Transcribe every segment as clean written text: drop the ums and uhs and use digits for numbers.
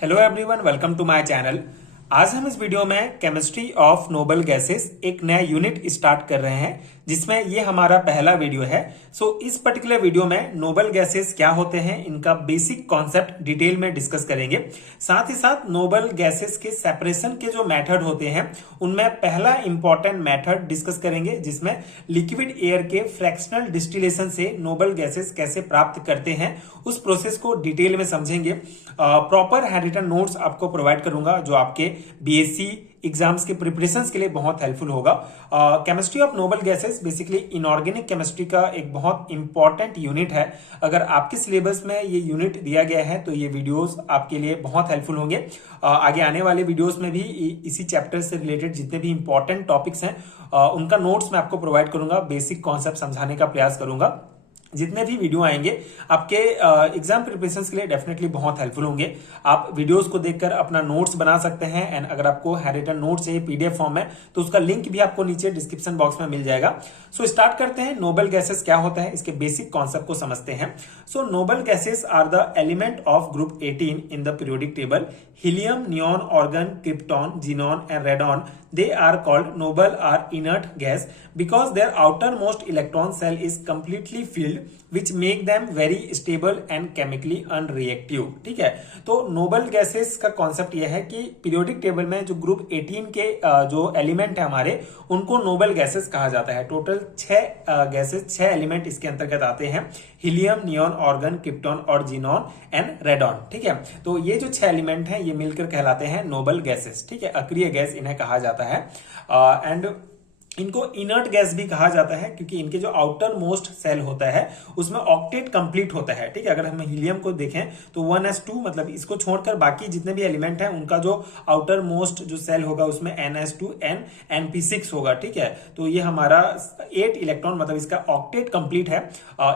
Hello everyone, welcome to my channel. आज हम इस वीडियो में केमिस्ट्री ऑफ नोबल गैसेस एक नया यूनिट स्टार्ट कर रहे हैं, जिसमें ये हमारा पहला वीडियो है। इस पर्टिकुलर वीडियो में नोबल गैसेस क्या होते हैं, इनका बेसिक कॉन्सेप्ट डिटेल में डिस्कस करेंगे। साथ ही साथ नोबल गैसेस के सेपरेशन के जो मेथड होते हैं, उनमें पहला इंपॉर्टेंट मेथड डिस्कस करेंगे, जिसमें लिक्विड एयर के फ्रैक्शनल डिस्टिलेशन से नोबल गैसेस कैसे प्राप्त करते हैं, उस प्रोसेस को डिटेल में समझेंगे। प्रॉपर हैंड रिटन नोट्स आपको प्रोवाइड करूंगा, जो आपके बीएससी एग्जाम्स के प्रिपरेशंस के लिए बहुत हेल्पफुल होगा। Chemistry of noble gases basically inorganic chemistry का एक बहुत इंपॉर्टेंट यूनिट है। अगर आपके सिलेबस में ये यूनिट दिया गया है तो ये वीडियोस आपके लिए बहुत हेल्पफुल होंगे। आगे आने वाले वीडियोस में भी इसी चैप्टर से रिलेटेड जितने भी इंपॉर्टेंट टॉपिक्स हैं उनका नोट्स मैं आपको प्रोवाइड करूंगा, बेसिक कॉन्सेप्ट समझाने का प्रयास करूंगा। जितने भी वीडियो आएंगे आपके एग्जाम प्रिपरेशन के लिए डेफिनेटली बहुत हेल्पफुल होंगे। आप वीडियोस को देखकर अपना नोट्स बना सकते हैं, एंड अगर आपको हैंड रिटन नोट्स चाहिए पीडीएफ फॉर्म में तो उसका लिंक भी आपको नीचे डिस्क्रिप्शन बॉक्स में मिल जाएगा। स्टार्ट करते हैं। नोबल गैसेस क्या होता है, इसके बेसिक कॉन्सेप्ट को समझते हैं। Noble gases are the element of group 18 in the periodic table. Helium, neon, argon, krypton, xenon and radon, they are called noble or inert gas because their outermost electron cell is completely filled, which make them very stable and chemically unreactive। ठीक है, तो noble gases का concept यह है कि periodic table में जो group 18 के जो एलिमेंट है हमारे, उनको नोबल गैसेस कहा जाता है। टोटल 6 गैसेस, 6 एलिमेंट इसके अंतर्गत आते हैं। हीलियम, नियॉन, ऑर्गन, क्रिप्टॉन और जीनॉन एंड रेडॉन। ठीक है, तो ये जो 6 एलिमेंट हैं ये मिलकर कहलाते हैं नोबल गैसेस। ठीक है, अक्रिय गैस इन्हें कहा जाता है। एंड इनको इनर्ट गैस भी कहा जाता है, क्योंकि इनके जो आउटर मोस्ट सेल होता है उसमें ऑक्टेट कंप्लीट होता है। ठीक है, अगर हम हीलियम को देखें तो 1s2, मतलब इसको छोड़कर बाकी जितने भी एलिमेंट हैं उनका जो आउटर मोस्ट जो सेल होगा उसमें ns2 n np6 होगा। ठीक है, तो ये हमारा 8 इलेक्ट्रॉन, मतलब इसका ऑक्टेट कंप्लीट है,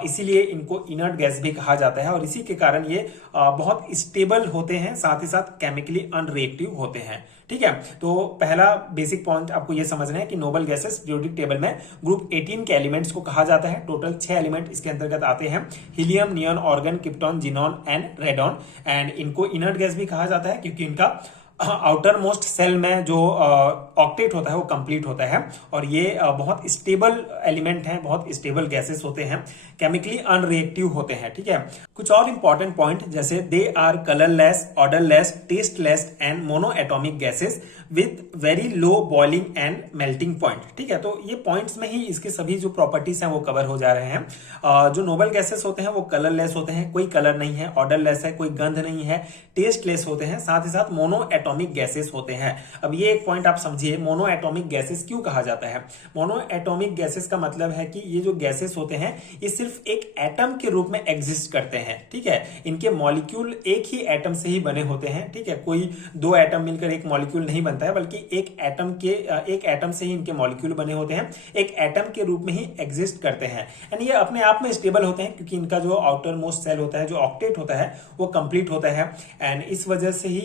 इसीलिए इनको इनर्ट गैस भी कहा जाता है। और इसी के कारण ये बहुत स्टेबल होते हैं, साथ ही साथ केमिकली अनरिएक्टिव होते हैं। ठीक है, तो पहला बेसिक पॉइंट आपको यह समझना है कि नोबल गैसेस पीरियोडिक टेबल में ग्रुप 18 के एलिमेंट्स को कहा जाता है। टोटल 6 एलिमेंट इसके अंतर्गत आते हैं। Helium, neon, argon, krypton, xenon and radon. And इनको इनर्ट गैस भी कहा जाता है, क्योंकि इनका आउटर मोस्ट सेल में जो ऑक्टेट होता है वो कंप्लीट होता है, और ये बहुत स्टेबल एलिमेंट हैं, बहुत स्टेबल गैसेस होते हैं, केमिकली अनरिएक्टिव होते हैं। ठीक है, कुछ और इंपॉर्टेंट पॉइंट, जैसे they are colourless, odourless, tasteless and mono atomic gases with very low boiling and melting point. ठीक है, तो ये पॉइंट्स में ही इसके सभी जो प्रॉपर्टीज हैं वो कवर हो जा रहे हैं। जो नोबल गैसेस होते हैं वो कलरलेस होते हैं, कोई कलर नहीं है, ऑर्डरलेस है, कोई गंध नहीं है, टेस्टलेस होते हैं, साथ ही साथ मोनो एटॉमिक गैसेस होते हैं। अब ये एक पॉइंट आप समझिए, मोनो एटॉमिक गैसेस क्यों कहा जाता है। मोनो एटॉमिक गैसेस का मतलब है कि ये जो गैसेस होते हैं ये सिर्फ एक एटम के रूप में एग्जिस्ट करते हैं। ठीक है, इनके मॉलिक्यूल एक ही एटम से ही बने होते हैं। ठीक है, कोई 2 एटम मिलकर एक मॉलिक्यूल नहीं बनता है, बल्कि एक एटम से ही इनके मॉलिक्यूल बने होते हैं, एक एटम के रूप में ही एग्जिस्ट करते हैं। एंड ये अपने आप में स्टेबल होते हैं, क्योंकि इनका जो आउटर मोस्ट सेल होता है, जो ऑक्टेट होता है, वो कंप्लीट होता है। एंड इस वजह से ही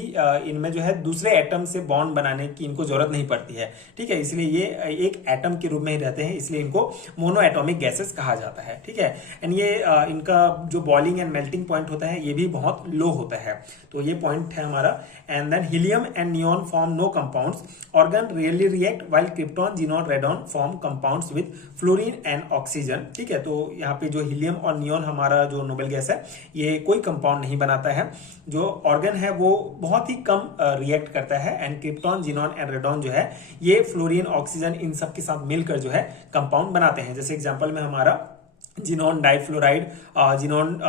इनमें जो है दूसरे एटम से बॉन्ड बनाने की इनको जरूरत नहीं पड़ती है। ठीक है, इसलिए ये एक एटम के रूप में ही रहते हैं, इसलिए इनको मोनो एटॉमिक गैसेस कहा जाता है। ठीक है, एंड ये इनका जो बॉइलिंग एंड मेल्टिंग पॉइंट होता है ये भी बहुत लो होता है। तो ये पॉइंट है हमारा। And then helium and neon form no compounds, argon rarely react, while krypton, xenon, radon form compounds with fluorine and oxygen. ठीक है, तो यहाँ पे जो हीलियम और नियॉन हमारा जो नोबल गैस है ये कोई कंपाउंड नहीं बनाता है। जो ऑर्गन है वो बहुत ही कम रिएक्ट करता है, and krypton, xenon and radon जो है ये फ्लोरीन, ऑक्सीजन इन सब के साथ मिलकर जो है कंपाउंड बनाते हैं। जैसे एग्जांपल में हमारा xenon difluoride, xenon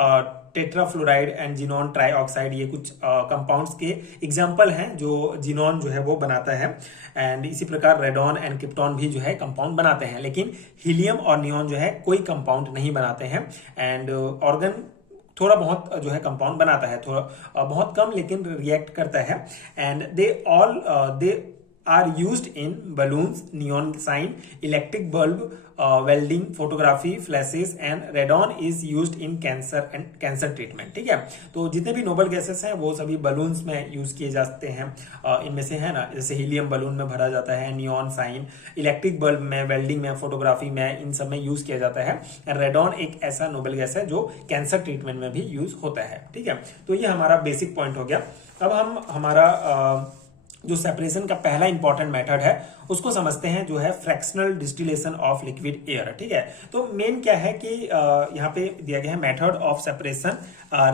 tetrafluoride and xenon trioxide, ये कुछ कंपाउंड्स के एग्जांपल हैं जो जीनॉन जो है वो बनाता है। एंड इसी प्रकार रेडॉन एंड क्रिप्टॉन भी जो है कंपाउंड बनाते हैं, लेकिन हीलियम और नियॉन जो है कोई कंपाउंड नहीं बनाते हैं। एंड ऑर्गन थोड़ा बहुत जो है कंपाउंड बनाता है, थोड़ा बहुत कम, लेकिन रिएक्ट करता है। And they are used in balloons, neon sign, electric bulb, welding, photography, flashes and radon is used in cancer treatment. ठीक है, तो जितने भी नोबल गैसेस हैं वो सभी बलून्स में यूज किए जाते हैं। इनमें से है ना, जैसे हीलियम बलून में भरा जाता है, नियॉन साइन, इलेक्ट्रिक बल्ब में, वेल्डिंग में, फोटोग्राफी में, इन सब में यूज किया जाता है। रेडॉन एक ऐसा नोबल गैस है जो कैंसर ट्रीटमेंट में भी यूज होता है। ठीक है, तो ये हमारा बेसिक पॉइंट हो गया। अब हम हमारा जो सेपरेशन का पहला इंपॉर्टेंट मेथड है उसको समझते हैं, जो है fractional distillation of liquid air. ठीक है, तो मेन क्या है कि यहाँ पे दिया गया है method of separation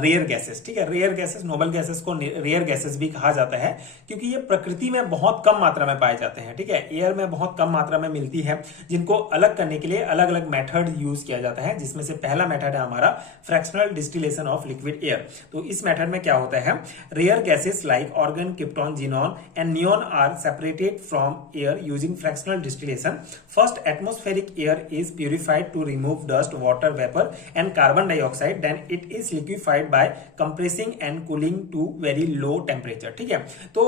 rare gases. ठीक है, रेयर गैसेस, नोबल गैसेस को रेयर गैसेस भी कहा जाता है क्योंकि ये प्रकृति में बहुत कम मात्रा में पाए जाते हैं। ठीक है, एयर में बहुत कम मात्रा में मिलती है, जिनको अलग करने के लिए अलग अलग मेथड यूज किया जाता है, जिसमें से पहला मेथड है हमारा fractional distillation of liquid air. तो इस मेथड में क्या होता है, rare gases like argon, krypton, xenon and neon are separated from air using fractional distillation. First, atmospheric air is purified to remove dust, water vapor and carbon dioxide. Then it is liquefied by compressing and cooling to very low temperature. ठीक है, तो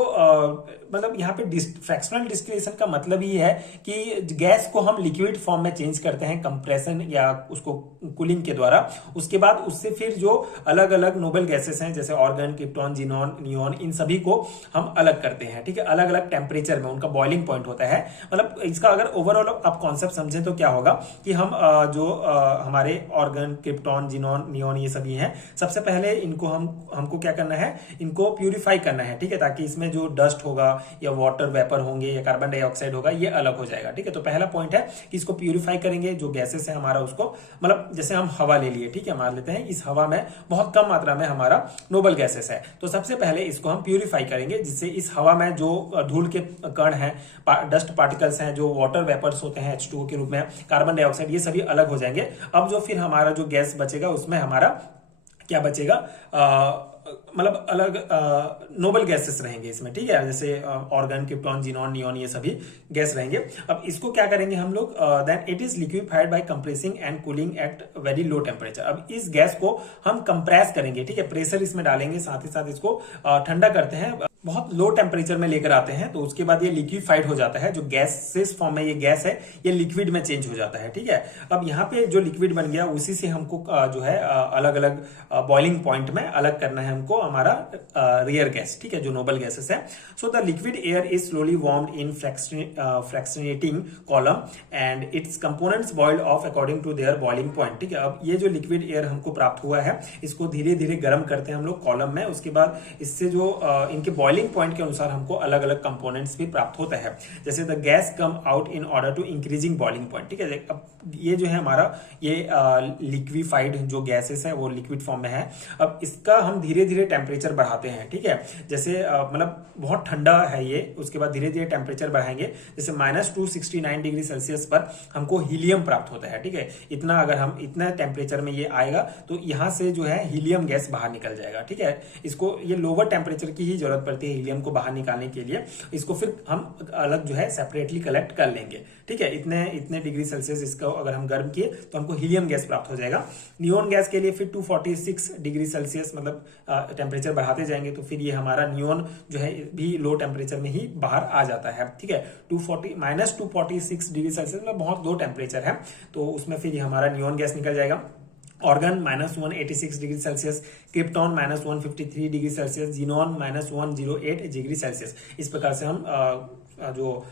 मतलब यहाँ पे fractional distillation का मतलब ही है कि गैस को हम लिक्विड फॉर्म में चेंज करते हैं कंप्रेशन या उसको कूलिंग के द्वारा। उसके बाद उससे फिर जो अलग अलग नोबल गैसेस हैं जैसे ऑर्गन, क्रिप्टॉन, जिनॉन, नियॉन, इन सभी को हम अलग करते हैं। ठीक है, अलग अलग टेम्परेचर में उनका बॉइलिंग पॉइंट होता है। मतलब इसका अगर ओवरऑल आप कॉन्सेप्ट समझें तो क्या होगा कि हम जो हमारे ऑर्गन, क्रिप्टॉन, जिनॉन, नियॉन ये सभी हैं, सबसे पहले इनको हमको क्या करना है, इनको प्यूरिफाई करना है। ठीक है, ताकि इसमें जो डस्ट होगा या वाटर वेपर होंगे या कार्बन डाइऑक्साइड होगा ये अलग हो जाएगा। ठीक है, तो पहला पॉइंट है कि इसको प्यूरिफाई करेंगे, जो गैसेस है हमारा उसको, मतलब जैसे हम हवा ले लिए, ठीक है, मान लेते हैं इस हवा में बहुत कम मात्रा में हमारा नोबल गैसेस है, तो सबसे पहले इसको हम प्यूरिफाई करेंगे, जिससे इस हवा में जो धूल के कण हैं, डस्ट पार्टिकल्स हैं, जो वाटर वेपर्स होते हैं H2O के रूप में, कार्बन डाइऑक्साइड, ये सभी अलग हो जाएंगे। अब जो फिर हमारा जो गैस बचेगा उसमें हमारा क्या बचेगा, मतलब अलग नोबल गैसेस रहेंगे इसमें। ठीक है, जैसे ऑर्गन, क्रिप्टॉन, जिनॉन, नियॉन ये सभी गैस रहेंगे। अब इसको क्या करेंगे हम लोग, then it is liquefied by compressing and cooling at very low temperature. अब इस गैस को हम कंप्रेस करेंगे, ठीक है, प्रेशर इसमें डालेंगे, साथ ही साथ इसको ठंडा करते हैं, बहुत लो टेम्परेचर में लेकर आते हैं, तो उसके बाद ये लिक्विफाइड हो जाता है। जो गैसेस फॉर्म में ये गैस है ये लिक्विड में चेंज हो जाता है। ठीक है, अब यहाँ पे जो लिक्विड बन गया उसी से हमको जो है अलग अलग बॉइलिंग पॉइंट में अलग करना है हमको हमारा रेयर गैस। ठीक है, जो नोबल गैसेस है। So the liquid air is slowly warmed in fractionating column and its components boiled off according to their boiling point. ठीक है, अब ये जो लिक्विड एयर हमको प्राप्त हुआ है इसको धीरे धीरे गर्म करते हैं हम लोग कॉलम में। उसके बाद इससे जो इनके बॉइलिंग पॉइंट के अनुसार हमको अलग अलग कंपोनेंट्स भी प्राप्त होता है, जैसे the gas come out in order to increasing boiling point. ठीक है, अब ये जो है हमारा ये लिक्विफाइड जो गैसेस है वो लिक्विड फॉर्म में है। अब इसका हम धीरे धीरे टेम्परेचर बढ़ाते हैं। ठीक है, जैसे मतलब बहुत ठंडा है ये, उसके बाद धीरे धीरे टेम्परेचर बढ़ाएंगे, जैसे -269 डिग्री सेल्सियस पर हमको हीलियम प्राप्त होता है। ठीक है, इतना अगर हम इतना टेम्परेचर में ये आएगा तो यहाँ से जो है हीलियम गैस बाहर निकल जाएगा। ठीक है, इसको ये लोअर टेम्परेचर की ही जरूरत पड़ती है हीलियम को बाहर निकालने के लिए। इसको फिर हम अलग जो है सेपरेटली कलेक्ट कर लेंगे। ठीक है, इतने डिग्री सेल्सियस इसको अगर हम गर्म किए तो हमको हीलियम गैस प्राप्त हो जाएगा। नियॉन गैस के लिए फिर 246 डिग्री सेल्सियस मतलब टेम्परेचर बढ़ाते जाएंगे तो फिर ये हमारा नियॉन जो है भी लो टेम्परेचर में ही बाहर आ जाता है। ठीक है, -246 डिग्री सेल्सियस मतलब बहुत लो टेम्परेचर है, तो उसमें फिर ये हमारा नियॉन गैस निकल जाएगा। Organ -186 degree Celsius, krypton -153 degree Celsius, xenon -108 degree Celsius. इस प्रकार से हम जो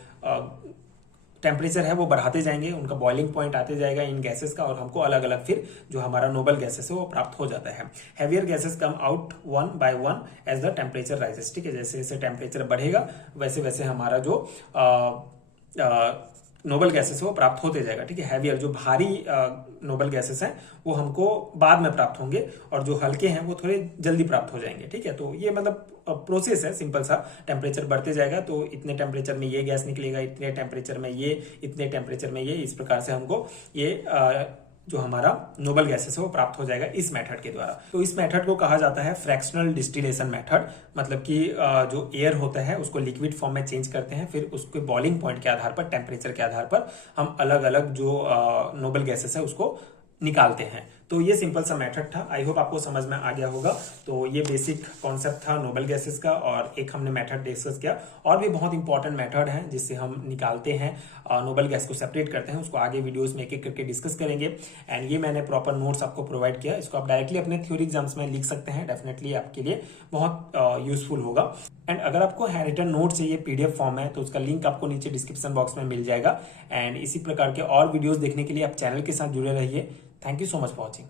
टेम्परेचर है वो बढ़ाते जाएंगे, उनका बॉइलिंग पॉइंट आते जाएगा इन गैसेस का, और हमको अलग अलग फिर जो हमारा नोबल गैसेस है वो प्राप्त हो जाता है। Heavier gases come out one by one as the temperature rises. ठीक है, जैसे जैसे टेम्परेचर बढ़ेगा वैसे वैसे हमारा जो नोबल गैसेस है वो प्राप्त होते जाएगा। ठीक है, हैवियर जो भारी नोबल गैसेस हैं वो हमको बाद में प्राप्त होंगे, और जो हल्के हैं वो थोड़े जल्दी प्राप्त हो जाएंगे। ठीक है, तो ये मतलब प्रोसेस है सिंपल सा। टेम्परेचर बढ़ते जाएगा तो इतने टेम्परेचर में ये गैस निकलेगा, इतने टेम्परेचर में ये, इतने टेम्परेचर में ये, इस प्रकार से हमको ये जो हमारा नोबल गैसेस है वो प्राप्त हो जाएगा इस मेथड के द्वारा। तो इस मेथड को कहा जाता है फ्रैक्शनल डिस्टिलेशन मेथड, मतलब कि जो एयर होता है उसको लिक्विड फॉर्म में चेंज करते हैं, फिर उसके बॉइलिंग पॉइंट के आधार पर, टेम्परेचर के आधार पर हम अलग अलग जो नोबल गैसेस है उसको निकालते हैं। तो ये सिंपल सा मेथड था। आई होप आपको समझ में आ गया होगा। तो ये बेसिक कॉन्सेप्ट था नोबल गैसेस का और एक हमने मेथड डिस्कस किया। और भी बहुत इंपॉर्टेंट मेथड है जिससे हम निकालते हैं नोबल गैस को सेपरेट करते हैं, उसको आगे वीडियोस में एक एक करके डिस्कस करेंगे। एंड ये मैंने प्रॉपर नोट्स आपको प्रोवाइड किया, इसको आप डायरेक्टली अपने थ्योरी एग्जाम्स में लिख सकते हैं। डेफिनेटली आपके लिए बहुत यूजफुल होगा। एंड अगर आपको हैंड नोट चाहिए पीडीएफ फॉर्म में तो उसका लिंक आपको नीचे डिस्क्रिप्शन बॉक्स में मिल जाएगा। एंड इसी प्रकार के और वीडियोस देखने के लिए आप चैनल के साथ जुड़े रहिए। Thank you so much for watching.